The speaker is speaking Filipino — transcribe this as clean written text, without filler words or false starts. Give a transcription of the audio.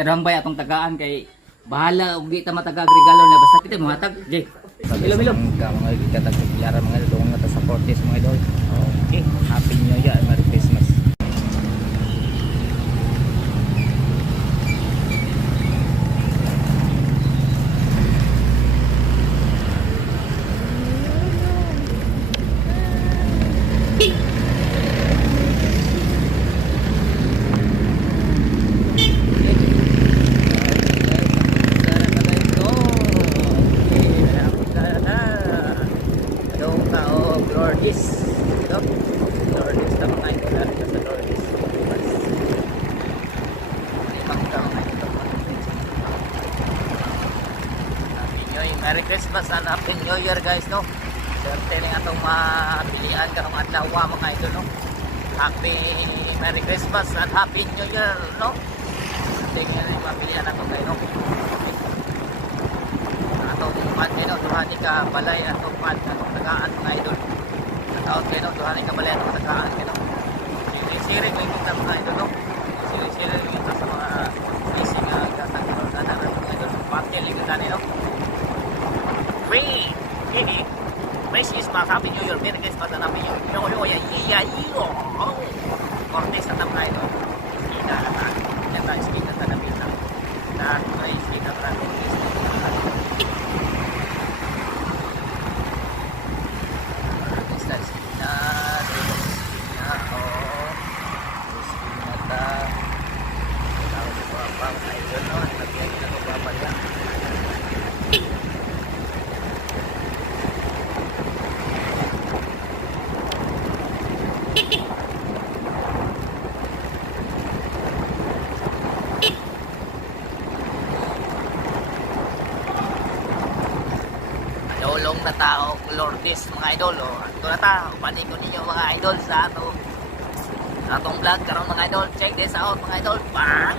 kadambay atong tagaan kay bahala ug di ta matagag regalo na basta kita muhatag. Jay. Milo. Mga katag yara mga idol nga ta sa Fortis mga idol. Okay, happy new year, Merry Christmas. Merry Christmas and Happy New Year guys no. Swerte lang atong mapilian karong adlaw mga idol no. Happy Merry Christmas and Happy New Year no. Tingnan ni mapilian ako kayo no. Atong pad no duhani ka balay atong pad atong tagaan mga idol. Taon kayo no duhani ka balay atong tagaan kayo no. Siri-siri ko kita mga idol no. Siri-siri ko kita sa mga busy nga gatag no ana mga idol patil ni kanani no. Free! Merry Christmas, Happy New Year, Merry Christmas, and Happy New Year. Cortex na tayo ito. Skina na tayo. Yan tayo, skina na namin lang. Lahat ko ay skina na tayo. Skina, skina, skina tayo. Tawag ko pa, ito no, nagyan nila ko papalya. Lolong na tao, Lourdes mga idol. Ito na ta, upanin ko ninyo mga idol sa atong vlog karon mga idol. Check this out mga idol. Bang!